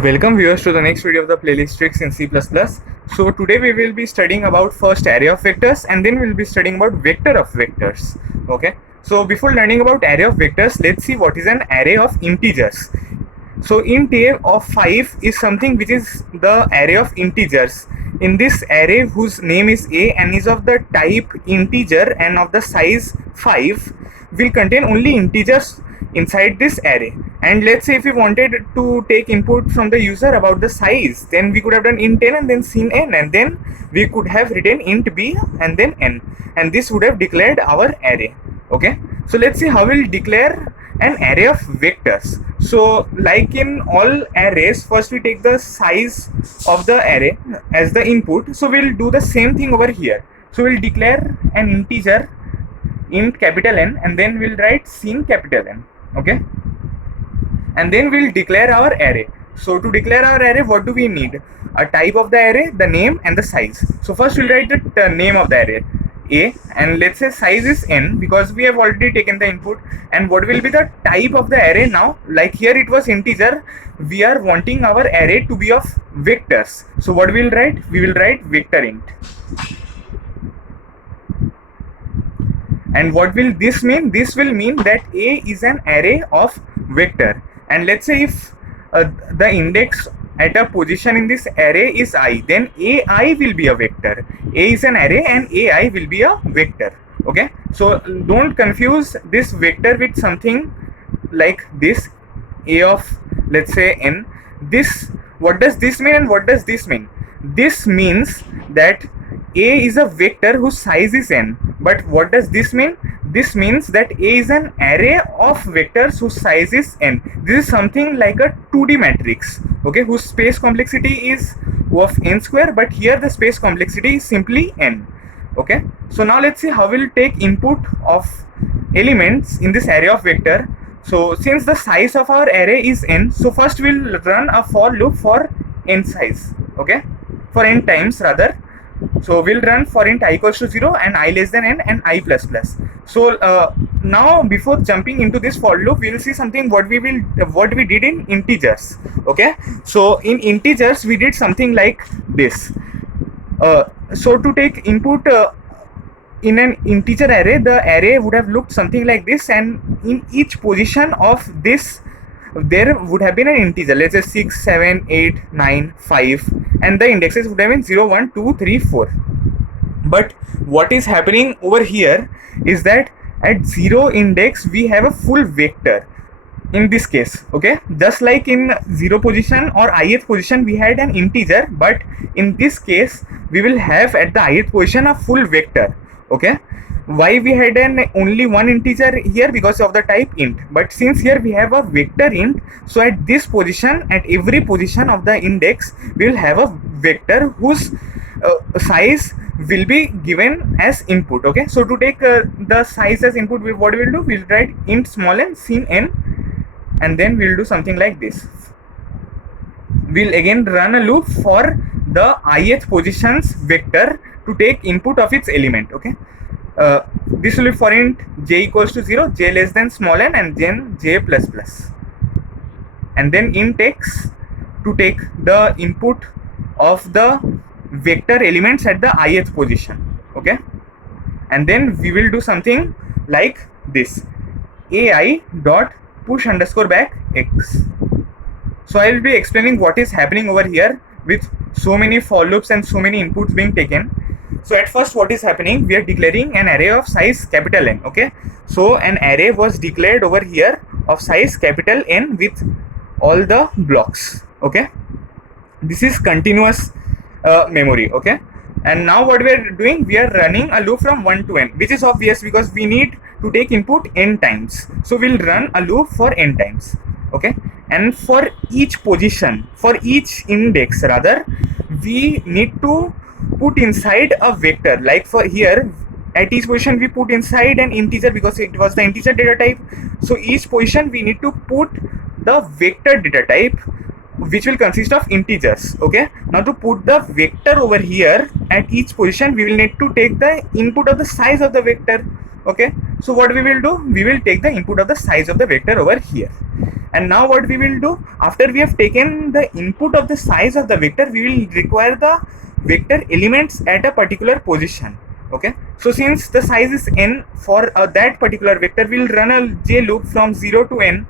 Welcome viewers to the next video of the playlist tricks in C++. So today we will be studying about first array of vectors and then we'll be studying about vector of vectors. Okay. So before learning about array of vectors, let's see what is an array of integers. So int a of 5 is something which is the array of integers. In this array whose name is a and is of the type integer and of the size 5 will contain only integers inside this array. And let's say if we wanted to take input from the user about the size, then we could have done int n and then seen n, and then we could have written int b and then n, and this would have declared our array. Okay, so let's see how we'll declare an array of vectors. So like in all arrays, first we take the size of the array as the input. So we'll do the same thing over here. So we'll declare an integer int capital N and then we'll write sin capital N. Okay, and then we'll declare our array. So to declare our array, what do we need? A type of the array, the name and the size. So first we'll write the name of the array a, and let's say size is n because we have already taken the input. And what will be the type of the array now? Like here it was integer, we are wanting our array to be of vectors. So what we'll write? We will write vector int. And what will this mean? This will mean that a is an array of vector. And let's say if the index at a position in this array is I, then ai will be a vector. A is an array and ai will be a vector. Okay, so don't confuse this vector with something like this, a of let's say n. This, what does this mean and what does this mean? This means that a is a vector whose size is n. But what does this mean? This means that a is an array of vectors whose size is n. This is something like a 2D matrix, okay, whose space complexity is of n square, but here the space complexity is simply n. Okay, so now let's see how we'll take input of elements in this array of vector. So since the size of our array is n, so first we'll run a for loop for n size, okay, for n times rather. So we'll run for int I equals to 0 and I less than n and I plus plus. So now before jumping into this for loop, we will see something what we did in integers. Okay, so in integers we did something like this. So to take input in an integer array, the array would have looked something like this, and in each position of this there would have been an integer, let's say 6, 7, 8, 9, 5, and the indexes would have been 0, 1, 2, 3, 4. But what is happening over here is that at 0 index we have a full vector in this case. Okay, just like in 0 position or ith position we had an integer, but in this case we will have at the ith position a full vector. Okay, why we had an only one integer here? Because of the type int. But since here we have a vector int, so at this position, at every position of the index we will have a vector whose size will be given as input. Okay, so to take the size as input, what we will do, we'll write int small n sin n, and then we'll do something like this. We'll again run a loop for the ith positions vector to take input of its element. Okay, this will be for int j equals to 0, j less than small n, and then j plus plus, and then int x to take the input of the vector elements at the ith position. Okay, and then we will do something like this, ai dot push underscore back x. So I will be explaining what is happening over here with so many for loops and so many inputs being taken. So at first what is happening, we are declaring an array of size capital N. Okay, so an array was declared over here of size capital N with all the blocks. Okay, this is continuous memory. Okay, and now what we are doing, we are running a loop from 1 to n, which is obvious because we need to take input n times. So we'll run a loop for n times. Okay, and for each position, for each index rather, we need to put inside a vector. Like for here, at each position we put inside an integer because it was the integer data type. So each position we need to put the vector data type which will consist of integers. Okay, now to put the vector over here at each position, we will need to take the input of the size of the vector. Okay, so what we will do, we will take the input of the size of the vector over here. And now what we will do, after we have taken the input of the size of the vector, we will require the vector elements at a particular position. Okay, so since the size is n, for that particular vector, we will run a j loop from 0 to n,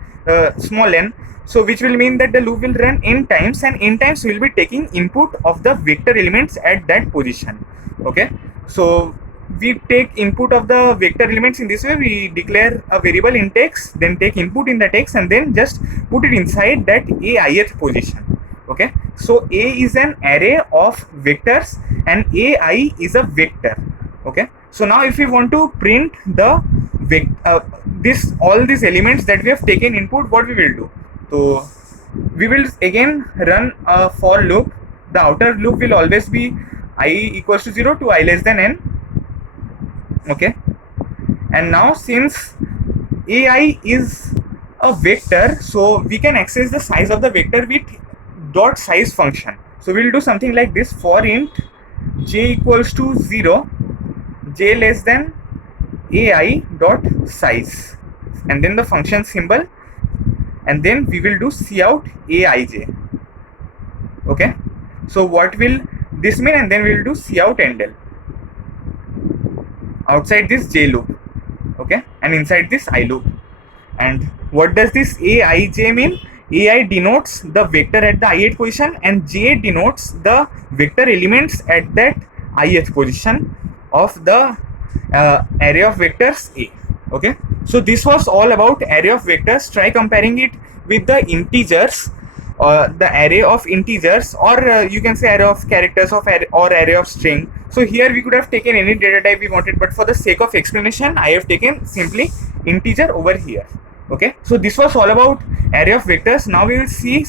small n, so which will mean that the loop will run n times, and n times we will be taking input of the vector elements at that position. Okay, so we take input of the vector elements in this way. We declare a variable in text, then take input in the text, and then just put it inside that aith position. Okay, so a is an array of vectors and ai is a vector. Okay, so now if we want to print the all these elements that we have taken input, what we will do? So we will again run a for loop. The outer loop will always be I equals to 0 to I less than n. Okay, and now since ai is a vector, so we can access the size of the vector with dot size function. So we'll do something like this: for int j equals to 0, j less than ai dot size, and then the function symbol, and then we will do cout aij. Okay, so what will this mean? And then we will do cout endl outside this j loop. Okay, and inside this I loop. And what does this aij mean? Ai denotes the vector at the ith position, and j denotes the vector elements at that ith position of the array of vectors A. Okay, so this was all about array of vectors. Try comparing it with the integers, the array of integers, or you can say array of characters or array of string. So here we could have taken any data type we wanted, but for the sake of explanation, I have taken simply integer over here. Okay, so this was all about array of vectors. Now we will see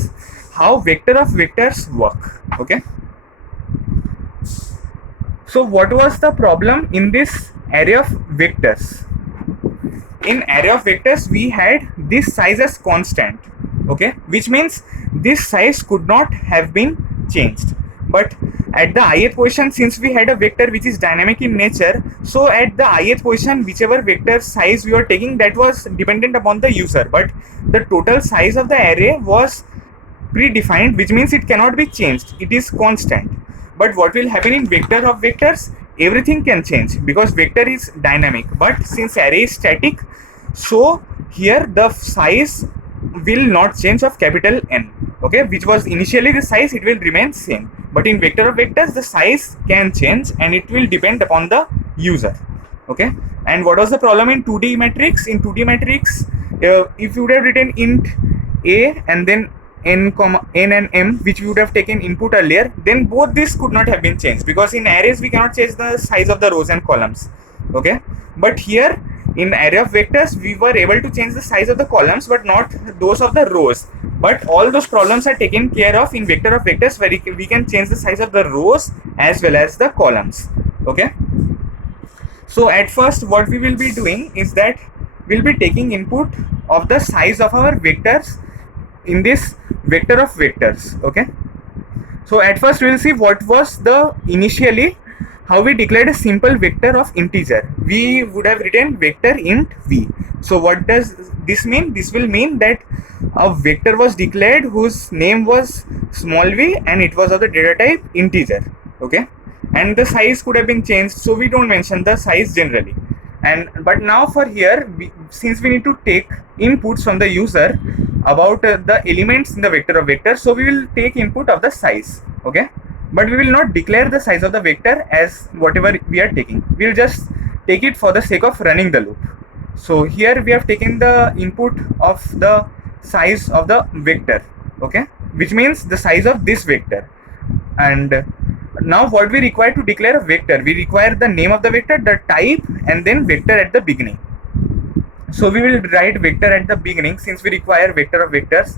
how vector of vectors work. Okay, so what was the problem in this array of vectors? In array of vectors, we had this size as constant. Okay, which means this size could not have been changed. But at the ith position, since we had a vector which is dynamic in nature, so at the ith position, whichever vector size we were taking, that was dependent upon the user, but the total size of the array was predefined, which means it cannot be changed, it is constant. But what will happen in vector of vectors? Everything can change because vector is dynamic, but since array is static, so here the size will not change of capital N. Okay, which was initially the size, it will remain same. But in vector of vectors, the size can change and it will depend upon the user. Okay, and what was the problem in 2D matrix? In 2D matrix, if you would have written int a and then n and m, which we would have taken input earlier, then both this could not have been changed, because in arrays we cannot change the size of the rows and columns. Okay, but here in array of vectors we were able to change the size of the columns but not those of the rows. But all those problems are taken care of in vector of vectors, where we can change the size of the rows as well as the columns. Okay, so at first what we will be doing is that we'll be taking input of the size of our vectors in this vector of vectors. Okay, so at first we will see what was the initially how we declared a simple vector of integer. We would have written vector int v. So what does this mean? This will mean that a vector was declared whose name was small v and it was of the data type integer. Okay, and the size could have been changed, so we don't mention the size generally. And but now for here, since we need to take inputs from the user about the elements in the vector of vector, so we will take input of the size. Okay, but we will not declare the size of the vector as whatever we are taking. We will just take it for the sake of running the loop. So here we have taken the input of the size of the vector. Okay, which means the size of this vector. And now what we require to declare a vector, we require the name of the vector, the type, and then vector at the beginning. So we will write vector at the beginning since we require vector of vectors.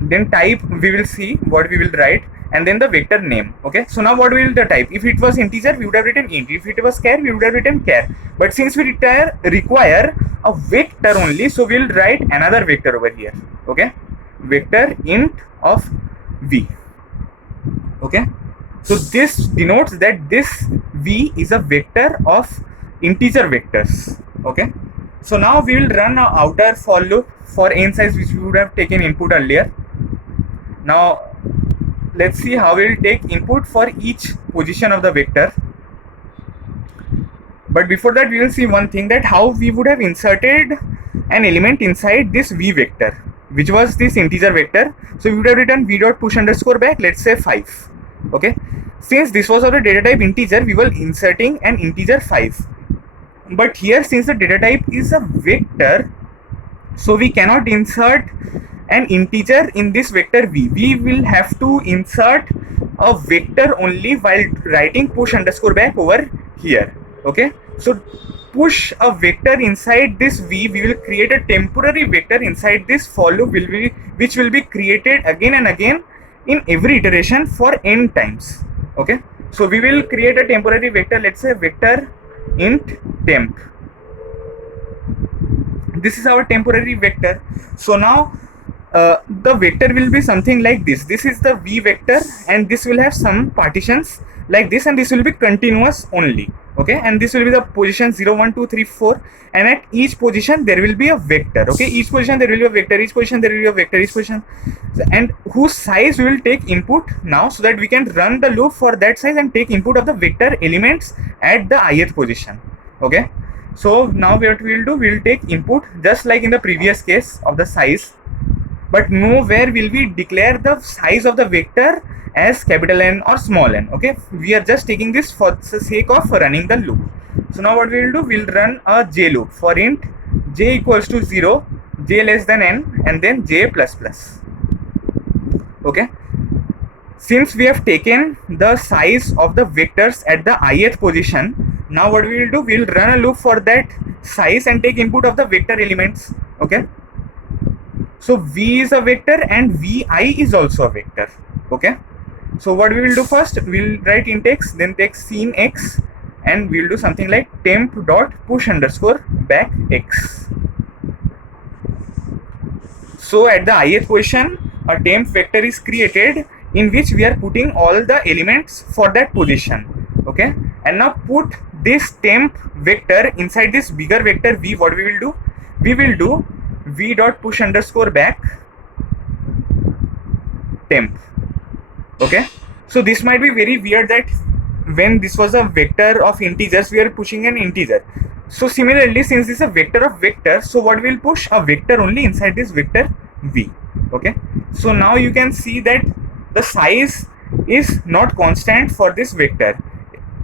Then type, we will see what we will write, and then the vector name. Okay, so now what will the type? If it was integer, we would have written int. If it was char, we would have written char. But since we require a vector only, so we will write another vector over here. Okay, vector int of v. Okay, so this denotes that this v is a vector of integer vectors. Okay, so now we will run an outer for loop for n size which we would have taken input earlier. Now let's see how we will take input for each position of the vector. But before that, we will see one thing, that how we would have inserted an element inside this v vector, which was this integer vector. So we would have written v dot push underscore back, let's say 5. Okay, since this was of the data type integer, we were inserting an integer 5. But here, since the data type is a vector, so we cannot insert an integer in this vector v. We will have to insert a vector only while writing push underscore back over here. Okay, so push a vector inside this v, we will create a temporary vector inside this for loop which will be created again and again in every iteration for n times. Okay, so we will create a temporary vector, let's say vector int temp. This is our temporary vector. So now the vector will be something like this. This is the v vector, and this will have some partitions like this, and this will be continuous only. Okay, and this will be the position 0, 1, 2, 3, 4, and at each position there will be a vector. Okay, each position there will be a vector, each position there will be a vector, each position, and whose size we will take input now, so that we can run the loop for that size and take input of the vector elements at the ith position. Okay, so now what we will do, we will take input just like in the previous case of the size, but nowhere will we declare the size of the vector as capital N or small n. Okay, we are just taking this for the sake of running the loop. So now what we will do, we will run a j loop for int j equals to 0, j less than n, and then j plus plus. Okay, since we have taken the size of the vectors at the ith position, now what we will do, we will run a loop for that size and take input of the vector elements. Okay, so v is a vector and vi is also a vector. Okay, so what we will do, first we will write int x, then take scene x, and we will do something like temp dot push underscore back x. So at the ith position, a temp vector is created in which we are putting all the elements for that position. Okay, and now put this temp vector inside this bigger vector v. What we will do, we will do v dot push underscore back temp. Okay, so this might be very weird that when this was a vector of integers, we are pushing an integer. So similarly, since this is a vector of vectors, so what we will push a vector only inside this vector v. Okay, so now you can see that the size is not constant for this vector.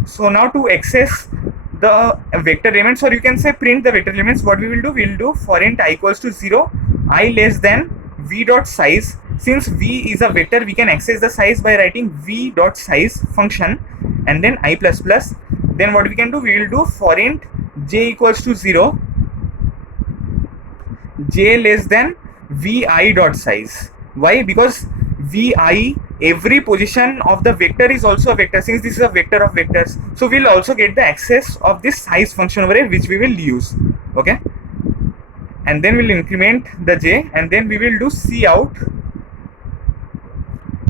So now to access the vector elements, or you can say print the vector elements, what we will do, we will do for int I equals to 0, I less than v dot size. Since v is a vector, we can access the size by writing v dot size function and then I plus plus. Then what we can do, we will do for int j equals to 0, j less than vi dot size. Why? Because vi, every position of the vector is also a vector. Since this is a vector of vectors, so we'll also get the access of this size function over here, which we will use. Okay, and then we'll increment the j, and then we will do cout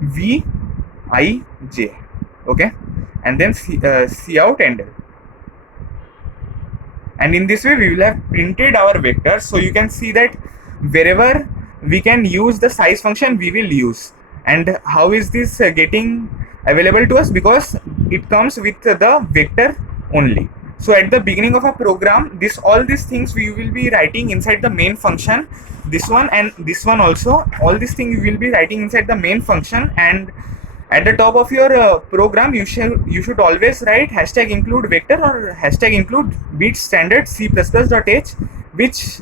v I j. Okay, and then cout end. And in this way we will have printed our vectors. So you can see that wherever we can use the size function, we will use. And how is this getting available to us? Because it comes with the vector only. So at the beginning of a program, all these things we will be writing inside the main function. This one and this one also, all these things we will be writing inside the main function. And at the top of your program, you should always write hashtag include vector or hashtag include bit standard c++.h, which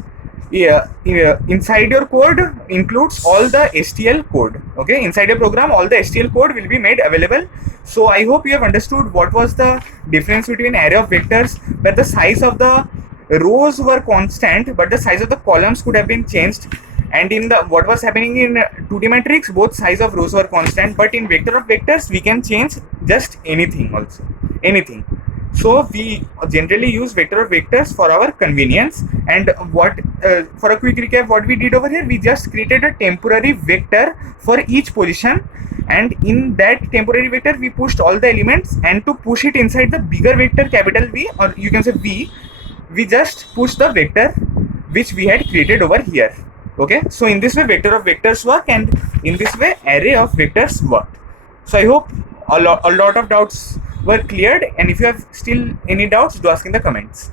inside your code includes all the STL code. Okay, inside your program all the STL code will be made available. So I hope you have understood what was the difference between array of vectors, where the size of the rows were constant but the size of the columns could have been changed. And in the what was happening in 2D matrix, both size of rows were constant, but in vector of vectors we can change just anything, also anything. So we generally use vector of vectors for our convenience. And for a quick recap, what we did over here, we just created a temporary vector for each position and in that temporary vector we pushed all the elements, and to push it inside the bigger vector capital V, or you can say V, we just push the vector which we had created over here. Okay, so in this way vector of vectors work, and in this way array of vectors work. So I hope a lot of doubts were cleared, and if you have still any doubts, do ask in the comments.